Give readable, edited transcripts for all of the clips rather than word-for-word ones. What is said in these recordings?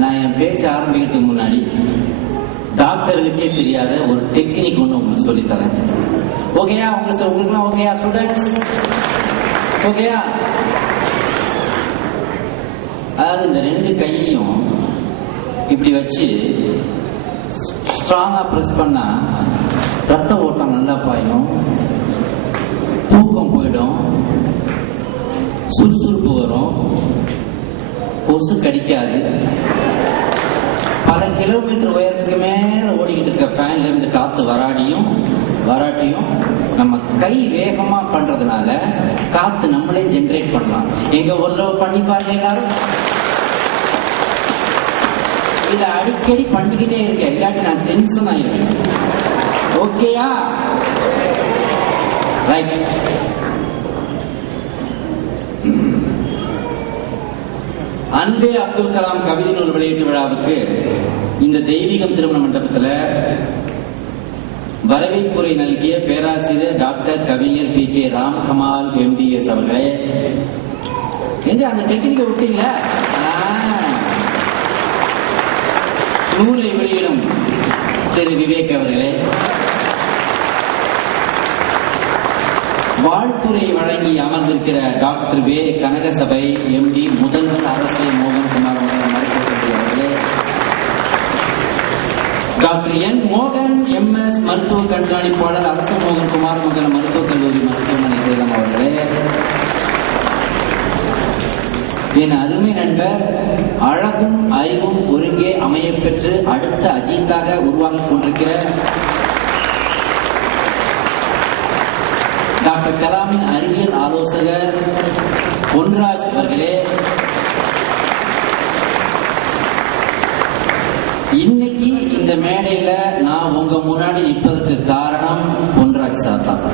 நான் என் பேச்சு ஆரம்பிக்கிறதுக்கு முன்னாடி டாக்டருக்கே தெரியாத ஒரு டெக்னிக் ஒன்று உங்களுக்கு சொல்லித்தரேன். ஓகேயா? உங்களுக்குலாம் ஓகேயா ஸ்டூடெண்ட்ஸ்? ஓகேயா? அதாவது இந்த 2 கையையும் இப்படி வச்சு ஸ்ட்ராங்கா பிரஸ் பண்ணா ரத்த ஓட்டம் நல்லா பாயும், தூக்கம் போயிடும், சுறுசுறுப்பு வரும், கொசு கடிக்காது. பல கிலோமீட்டர் உயரத்துக்கு மேல ஓடிக்கிட்டு இருக்க ஃபேன்ல இருந்து காத்து வராட்டியும் நம்ம கை வேகமா பண்றதுனால காத்து நம்மளே ஜெனரேட் பண்ணலாம். எங்க ஒரு பண்ணி பாருங்க எல்லாரும். இதை அடிக்கடி பண்ணிக்கிட்டே இருக்கேன், இல்லாட்டி நான் டென்ஷன் ஆயிருக்கேன். ஓகேயா? ரைட். அன்பே அப்துல் கலாம் கவிதை நூல் வெளியீட்டு விழாவுக்கு இந்த தெய்வீகம் திருமண மண்டபத்தில் வரவேற்புரை நல்கிய பேராசிரியர் டாக்டர் கவிஞர் PK ராம்கமால் MDS அவர்களே, எங்க அந்த டெக்னிக்கை விட்டீங்க? நூலை வெளியிடும் திரு விவேக் அவர்களே, வாழ்த்துறை வழங்கி அமர்ந்திருக்கிற டாக்டர் வே கனகசபை MD முதல்வர் அரசியல் மோகன்குமார் அவர்களே, டாக்டர் N மோகன் MS மருத்துவ கண்காணிப்பாளர் அரசு மோகன்குமார் முதல் மருத்துவக் கல்லூரி மருத்துவமனை சேலம் அவர்களே, என் அருமை நண்பர் அழகும் அறிவும் ஒருங்கே அமைய பெற்று அடுத்த அஜித்தாக உருவாகிக் கொண்டிருக்கிற டாக்டர் கலாமின் அறிவியல் ஆலோசகர் பொன்ராஜ் அவர்களே, இன்னைக்கு இந்த மேடையில நான் உங்க முன்னாடி நிற்பதற்கு காரணம் பொன்ராஜ் சார் தான்.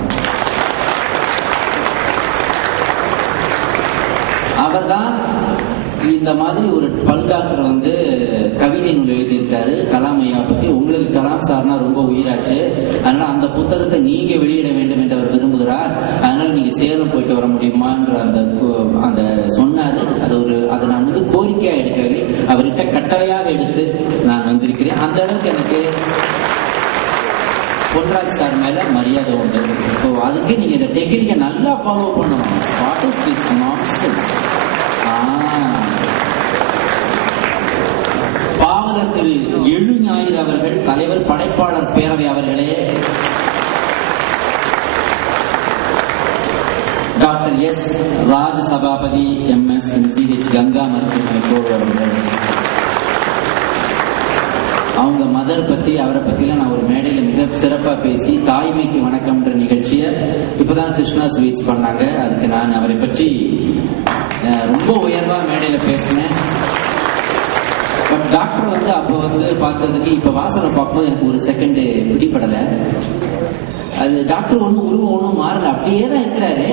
அவர்தான் இந்த மாதிரி ஒரு பல் டாக்டர் வந்து கவிதை நூல் எழுதியிருக்காரு கலாம் ஐயா பத்தி. உங்களுக்கு கலாம் சார்னா ரொம்ப உயிராச்சு, அதனால அந்த புத்தகத்தை நீங்க வெளியிட வேண்டும் என்று அவர் விரும்புகிறார். அதனால நீங்க சேலம் போயிட்டு வர முடியுமான்ற அந்த சொன்னாரு. அதை நான் வந்து கோரிக்கையா எடுக்கவில்லை, அவர்கிட்ட கட்டளையாக எடுத்து நான் வந்திருக்கிறேன். அந்த அளவுக்கு எனக்கு பொன்ராஜ் சார் மேல மரியாதை உண்டு. ஸோ அதுக்கு நீங்க இந்த டெக்னிக்கை நல்லா ஃபாலோ பண்ணணும். What is this nonsense? பாவலர் திரு எழு ஞாயிறு அவர்கள், தலைவர் படைப்பாளர் பேரவை அவர்களே, டாக்டர் S ராஜ சபாபதி MS MCH கங்கா மருத்துவமனை கோவில் அவர்கள், அவங்க மதர் பத்தி அவரை பத்திலாம் நான் ஒரு மேடையில மிக சிறப்பா பேசி தாய்மைக்கு வணக்கம்ன்ற நிகழ்ச்சியை இப்பதான் கிருஷ்ணா ஸ்வீட்ஸ் பண்ணாங்க. அதுக்கு நான் அவரை பற்றி ரொம்ப உயர்வா மேடையில பேசினேன். பட் டாக்டர் வந்து அப்ப வந்து பார்த்ததுக்கு இப்ப வாசலை பார்க்கும்போது எனக்கு ஒரு செகண்ட் பிடிப்படல. அது டாக்டர் உருவம் ஒன்றும் மாறல, அப்படியே தான் இருக்கிறாரு.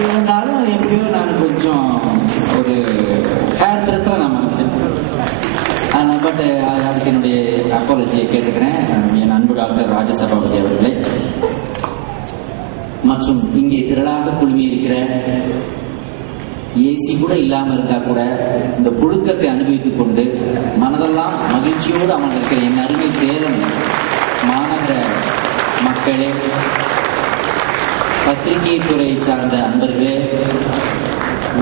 இருந்தாலும் எப்படியோ நான் கொஞ்சம் ஒரு ஹேர் திருத்த நான் பட் அதுக்கு என்னுடைய அப்பாலஜியை கேட்டுக்கிறேன். என் அன்பு டாக்டர் ராஜசபாபதி அவர்களே மற்றும் இங்கே திரளாக குழுமி இருக்கிற ஏசி கூட இல்லாமல் இருந்தா கூட இந்த புழுக்கத்தை அனுபவித்துக் கொண்டு மனதெல்லாம் மகிழ்ச்சியோடு அமர்ந்திருக்கிற என் அருமை சேலம் மாநகர மக்களே, பத்திரிகை துறையை சார்ந்த அன்பர்களே,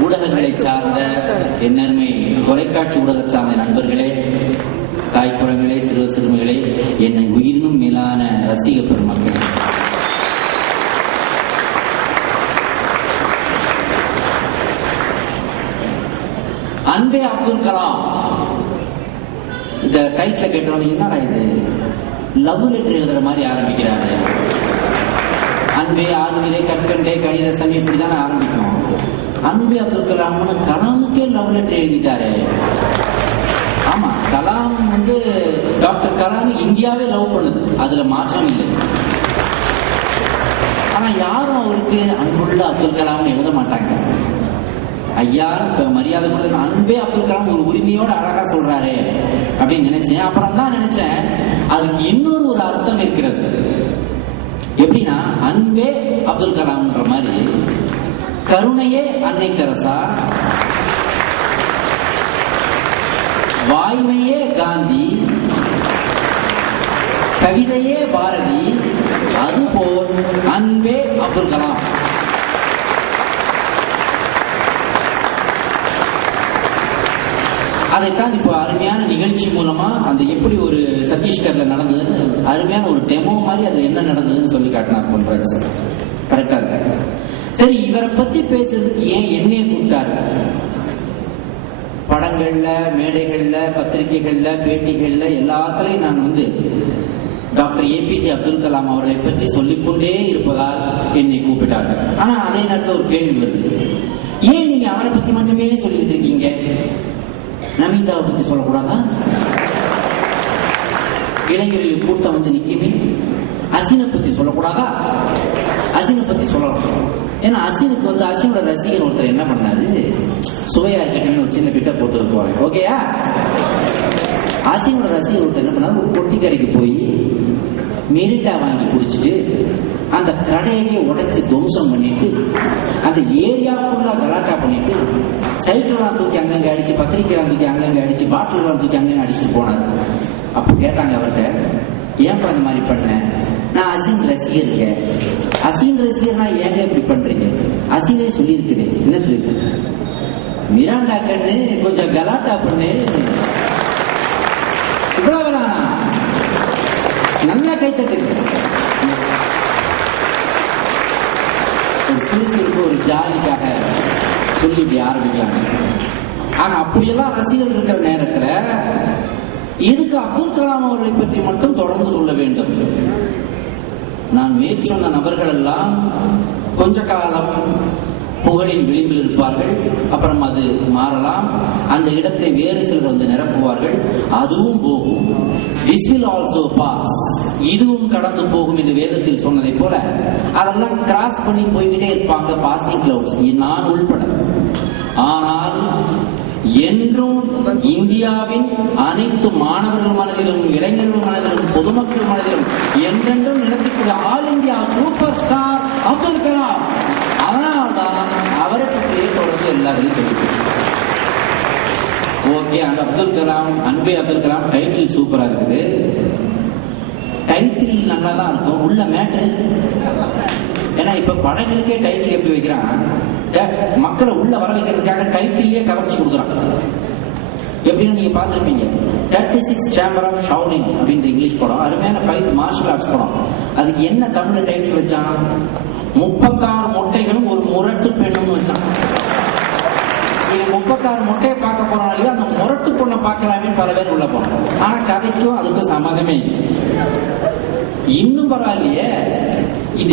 ஊடகங்களை சார்ந்த என் அருமை தொலைக்காட்சி ஊடக சார்ந்த நண்பர்களே, தாய்க்குழந்தைகளே, சிறு சிறுமிகளே, என்னை உயிரினும் மேலான ரசிக பெருமக்கள், அன்பே அப்துல் கலாம் இந்த டைட்டில கேட்டவங்க என்னடா இது லவ் லெட்டர் எழுதுற மாதிரி ஆரம்பிக்கிறாரு. அன்பே ஆறுதலே கற்கண்டே கடிதசம் இப்படிதானே ஆரம்பிக்கும். அன்பே அப்துல் கலாம்னு கலாமுக்கே லவ் லெட்டர் எழுதிட்டாரு. ஆமா, கலாம் வந்து டாக்டர் கலாம் இந்தியாவே லவ் பண்ணுது, அதுல மாற்றம் இல்லை. ஆனா யாரும் அவருக்கு அன்புள்ள அப்துல் கலாம்னு எழுத மாட்டாங்க. ஐயா மரியாதை கொடுத்து அன்பே அப்துல் கலாம் ஒரு உரிமையோட அழகா சொல்றாரு அப்படின்னு நினைச்சேன். அப்புறம் தான் நினைச்சேன் அதுக்கு இன்னொரு ஒரு அர்த்தம் இருக்கிறது. எப்படின்னா அன்பே அப்துல் கலாம்ன்ற மாதிரி கருணையே அன்னை தெரசா, வாய்மையே காந்தி, கவிதையே பாரதி, அதுபோல் அன்பே அப்துல் கலாம். அதைத்தான் இப்போ அருமையான நிகழ்ச்சி மூலமா அந்த எப்படி ஒரு சத்தீஸ்கர்ல நடந்ததுன்னு அருமையான ஒரு டெமோ மாதிரி அது என்ன நடந்ததுன்னு சொல்லி காட்டினார் பொன்ராஜ் சார். கரெக்டா இருக்கு. சரி, இவரை பத்தி பேசுறதுக்கு ஏன் என்னைய கூப்பிட்டாரு? படங்கள்ல, மேடைகள்ல, பத்திரிகைகள்ல, பேட்டிகள்ல எல்லாத்துலயும் நான் டாக்டர் ஏபிஜே அப்துல் கலாம் அவர்களை பற்றி சொல்லிக்கொண்டே இருப்பதால் என்னை கூப்பிட்டாங்க. ஆனா அதே நேரத்தில் ஒரு கேள்வி வருது, ஏன் நீங்க அவரை பத்தி மட்டுமே சொல்லிட்டு இருக்கீங்க, நமிதாவை பத்தி சொல்லக்கூடாதா? இளைஞர்கள் கூட்டம் நிக்குமே, அசினை பத்தி சொல்லக்கூடாதா? அசினை பத்தி சொல்லலாம். ஏன்னா அசினுக்கு அசினோட ரசிகர் ஒருத்தர் என்ன பண்ணாரு, சுவையா இருக்கட்டும் ஒரு சின்ன பிட்ட போட்டு போறேன், ஓகேயா? அசினோட ரசிகர் ஒருத்தர் என்ன பண்ணாரு, ஒரு பொட்டி கடைக்கு போய் மெரிட்டா வாங்கி குடிச்சிட்டு அந்த கடையவே உடைச்சு துவம்சம் பண்ணிட்டு அந்த ஏரியா ஃபுல்லா கலாட்டா பண்ணிட்டு சைக்கிள்லாம் தூக்கி அங்கங்க அடிச்சு, பத்திரிக்கைலாம் தூக்கி அங்கங்க அடிச்சு, பாட்டிலாம் தூக்கி அங்கங்க அடிச்சுட்டு போனார். அப்ப கேட்டாங்க அவர்கிட்ட, ஏன் அந்த மாதிரி பண்ண? நான் அசின் ரசிகர். அசின் ரசிகர்னா ஏங்க இப்படி பண்றீங்க? அசினே சொல்லியிருக்குது. என்ன சொல்லிருக்கு? மிராண்டா கண்ணு கொஞ்சம் கலாட்டா பண்ணு, இவ்வளவுதான். நல்லா கைத்தட்டு. ஒரு சுறுசுறுப்பு, ஒரு ஜாலிக்காக சொல்லி இப்படி ஆரம்பிக்கிறாங்க. ஆனா அப்படியெல்லாம் ரசிகர்கள் இருக்கிற நேரத்துல எதுக்கு அப்துல் கலாம் அவர்களை பற்றி மட்டும் தொடர்ந்து சொல்ல வேண்டும்? நான் மேற்சொன்ன நபர்கள் எல்லாம் கொஞ்ச காலம் புகழின் விளிம்பில் இருப்பார்கள், அப்புறம் அது மாறலாம், அந்த இடத்தை வேறு சிலர் நிரப்புவார்கள், அதுவும் போகும். This will also pass, இதுவும் கடந்து போகும் என்று வேதத்தில் சொன்னதை போல அதெல்லாம் கிராஸ் பண்ணி போய்கிட்டே இருப்பாங்க, பாசிங் கிளவுட்ஸ், நான் உள்பட. ஆனால் என்றும் இந்தியாவின் அனைத்து மாணவர்கள் மனதிலும், இளைஞர்கள் மனதிலும், பொதுமக்கள் மனதிலும் என்றென்றும் நினைக்கக்கூடிய all India super star Abdul Kalam. அதனால்தான் அவரை பற்றியே தொடர்ந்து எல்லாரையும் சொல்லிட்டு. ஓகே, அந்த அப்துல் கலாம், அன்பே அப்துல் கலாம் டைட்டில் சூப்பரா இருக்குது. டைட்டில் நல்லா தான் இருக்கும், உள்ள மேட்ரு. ஏன்னா இப்ப படங்களுக்கே டைட்டில் எப்படி வைக்கிறான், மக்களை உள்ள வர வைக்கிறதுக்காக டைட்டிலே கவர்ச்சி கொடுக்குறான். எப்படின்னு நீங்க பார்த்துருப்பீங்க, 36 Chamber of Shaolin அப்படின்ற இங்கிலீஷ் படம், அருமையான ஃபைட் மார்ஷல் ஆர்ட்ஸ் படம். அதுக்கு என்ன தமிழ்ல டைட்டில் வச்சான்? 36 மொட்டைகளும் ஒரு முரட்டு பெண்ணும் வச்சான். 36 மொட்டையை பார்க்க போனாலையோ அந்த முரட்டு பொண்ணை பார்க்கலாமே பல பேர் உள்ள போனோம். ஆனா கதைக்கும் அதுக்கும் சம்மந்தமே. இன்னும் பரவாயில்லையே, இந்த